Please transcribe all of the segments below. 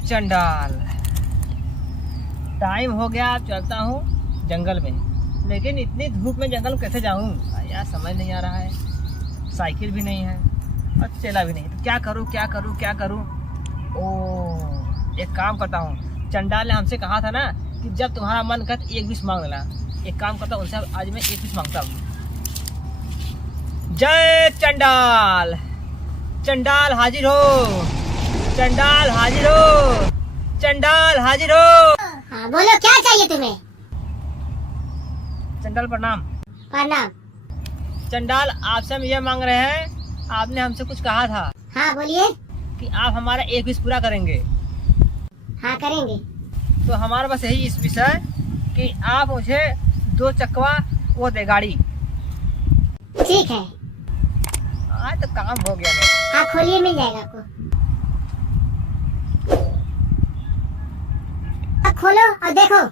चंडाल, टाइम हो गया, अब चलता हूँ जंगल में। लेकिन इतनी धूप में जंगल में कैसे जाऊँ यार, समझ नहीं आ रहा है। साइकिल भी नहीं है और चला भी नहीं, तो क्या करूँ क्या करूँ क्या करूँ। ओह, एक काम करता हूँ। चंडाल ने हमसे कहा था ना कि जब तुम्हारा मन करे तो 1 विश मांग लेना। एक काम करता हूँ, उनसे आज मैं 1 विश मांगता हूँ। जय चंडाल, चंडाल हाजिर हो, चंडाल हाजिर हो, चंडाल हाजिर हो। हाँ बोलो, क्या चाहिए तुम्हें? चंडाल प्रणाम। प्रणाम। चंडाल, आपसे हम ये मांग रहे हैं, आपने हमसे कुछ कहा था। हाँ बोलिए। कि आप हमारा 1 विश पूरा करेंगे। हाँ करेंगे। तो हमारा बस यही इस विषय कि आप मुझे 2 चक्का वो दे गाड़ी। ठीक है। आज तो काम हो गया मेरा। हाँ खोलिए, मिल जाएगा आपको। अब खोलो और देखो।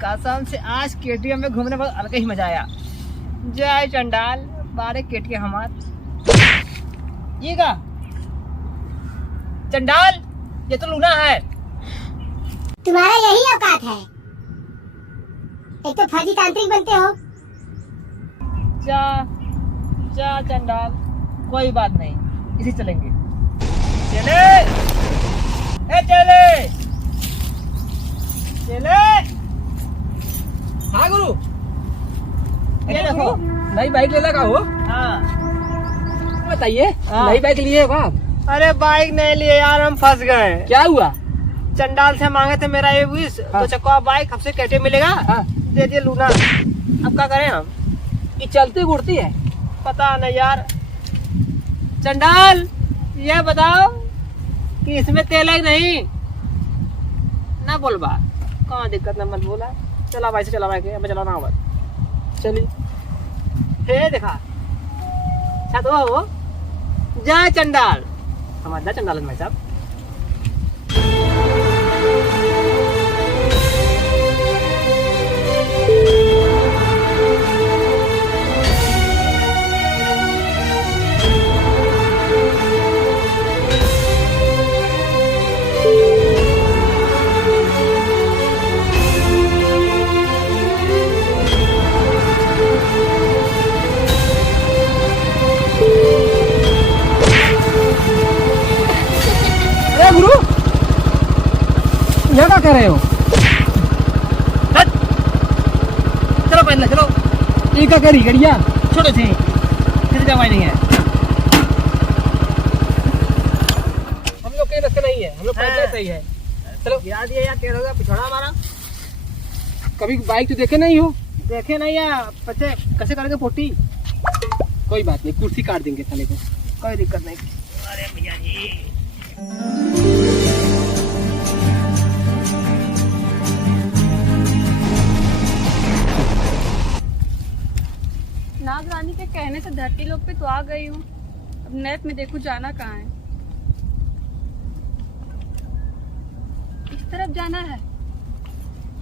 कसम से आज केटीएम में घूमने पर अलग ही मजा आया। जय चंडाल, बारे केटीएम हमार। ये का चंडाल, ये तो लूना है। तुम्हारा यही औकात है, एक तो फर्जी तांत्रिक बनते हो। जा जा चंडाल, कोई बात नहीं, इसी चलेंगे। चले ए चले चले। हाँ गुरु, ये देखो नई बाइक ले लगा हो। हाँ बताइए, हाँ। नई बाइक लिए वाह। अरे बाइक नहीं लिए यार, हम फंस गए। क्या हुआ? चंडाल से मांगे थे मेरा 1 विश, हाँ। 2 चक्का बाइक हमसे कैसे मिलेगा। हाँ। दे दिए लूना। अब क्या करें हम? ये चलती उड़ती है। पता नहीं यार। चंडाल, ये बताओ कि इसमें तेल है नहीं ना? बोल बा, कहाँ दिक्कत ना, मत बोला। चला भाई से, चला भाई के, मैं चलाना होगा। चलिए। हे देखा छत हो। जय चंडाल, हमारा चंडाल भाई साहब। अरे गुरु, यहाँ क्या कर रहे हो? चलो पहले चलो। ये क्या करी गड़िया? छोटे थे, किसी दवाई नहीं है। हम लोग के रास्ते नहीं है, हम लोग पैदल सही है। चलो गिरा दिया यार, तेल हो गया पिछड़ा हमारा। कभी बाइक तो देखे नहीं हो? देखे नहीं यार, पचे कैसे करेंगे पोटी। कोई बात नहीं, कुर्सी काट देंगे साले को। कोई दिक्कत नहीं। अरे भैया जी, नाग रानी के कहने से धरती लोक पे तो आ गई हूँ। अब नेट में देखूं जाना कहाँ है। इस तरफ जाना है।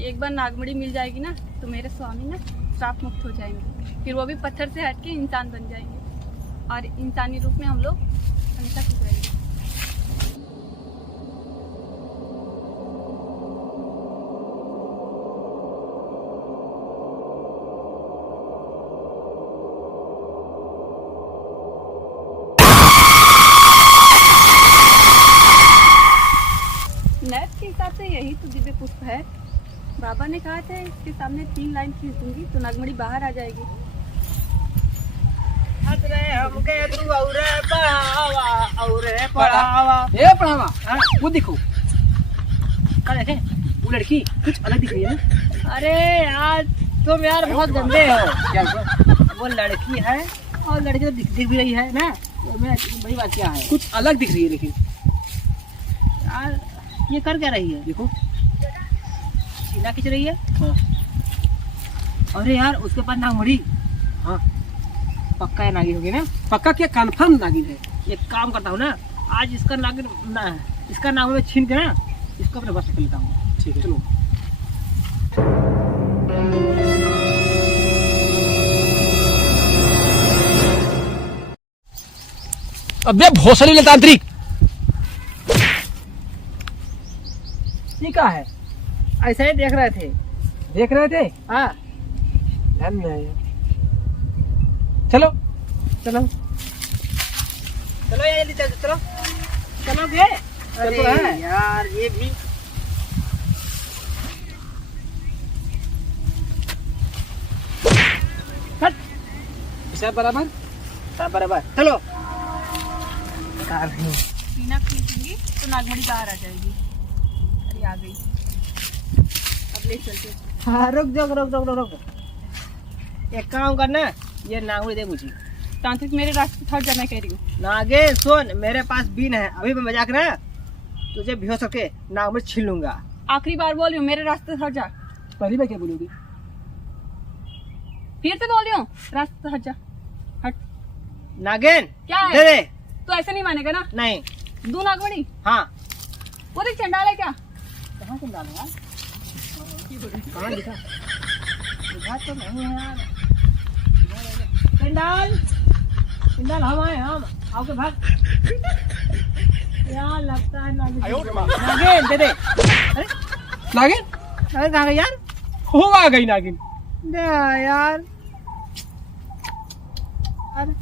एक बार नागमणि मिल जाएगी ना तो मेरे स्वामी ना श्राप मुक्त हो जाएंगे। फिर वो भी पत्थर से हटके इंसान बन जाएंगे और इंसानी रूप में हम लोग हमेशा खुश रहेंगे। नेट के हिसाब से यही तो दिव्य पुष्प है। बाबा ने कहा था इसके सामने 3 लाइन खींच दूंगी तो नागमणि बाहर आ जाएगी। हंस रहे हमके तू औरे पढ़ावा, औरे पढ़ावा। ए पढ़ावा, हाँ। वो देखो। क्या देखे? वो लड़की कुछ अलग दिख रही है ना? अरे यार तुम यार बहुत गंदे हो। क्या हुआ? वो लड़की है और लड़की तो दिख भी रही है ना, तो मैं बड़ी बात क्या है कुछ अलग दिख रही है लेकिन। यार। ये कर क्या रही है? देखो। सीना खींच रही है। हाँ। अरे यार उसके पास नागमणि। हाँ, पक्का है नागिन होगी ना? पक्का क्या? कंफर्म नागिन है। एक काम करता हूँ ना, आज इसका नागिन ना, इसका नाम मैं छीन के ना इसको अपने बस कर लेता हूँ। ठीक है, चलो। अबे भोसड़ी तांत्रिक, ये क्या है? ऐसे ही देख रहे थे। देख रहे थे? हाँ धन्य है। चलो चलो चलो यार, जल्दी चलो चलो चलोगे? चल तो है। यार ये भी सब बराबर। सब बराबर। चलो कार नहीं। बिना खींचूंगी तो नागमणी बाहर आ जाएगी। अरे आ गई, अब ले चलते। हाँ रुक जाओ, रुक रुक रुक रुक। एक काम करना, ये नागमणी दे मुझे। तांत्रिक मेरे रास्ते थोड़ा जाना कह रही हूँ। नागे सुन, मेरे पास बीन है, अभी मैं मजाक ना तुझे भी हो सके नागमणी छीन लूंगा। आखिरी बार बोल रही हूँ, मेरे रास्ते हट जा। पहली बार क्या बोलोगी? फिर से बोल रही हूँ, रास्ते हट जा। हट। नागिन क्या है? दे दे। तो ऐसे नहीं मानेगा ना? नहीं। दो नागमणी? हाँ वो देख चंडाल है क्या? कहाँ से डालूंगा? कहाँ दिखा? दिखा तो नहीं है यार। पिंडाल पिंडाल हम आए, हम आओ के भाग। यार लगता है नागिन दे दे। अरे नागिन अरे कहाँ गई यार? हो आ गई नागिन। दे यार। अरे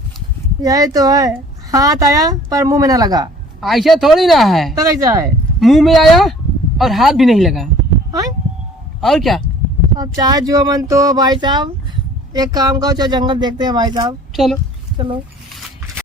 यही तो है, हाथ आया पर मुंह में ना लगा। ऐसा थोड़ी ना है, तो कैसा है? मुंह में आया और हाथ भी नहीं लगा। हाँ? और क्या? अब चाहे जो मन तो भाई साहब, एक काम करो, चलो जंगल देखते हैं भाई साहब। चलो चलो।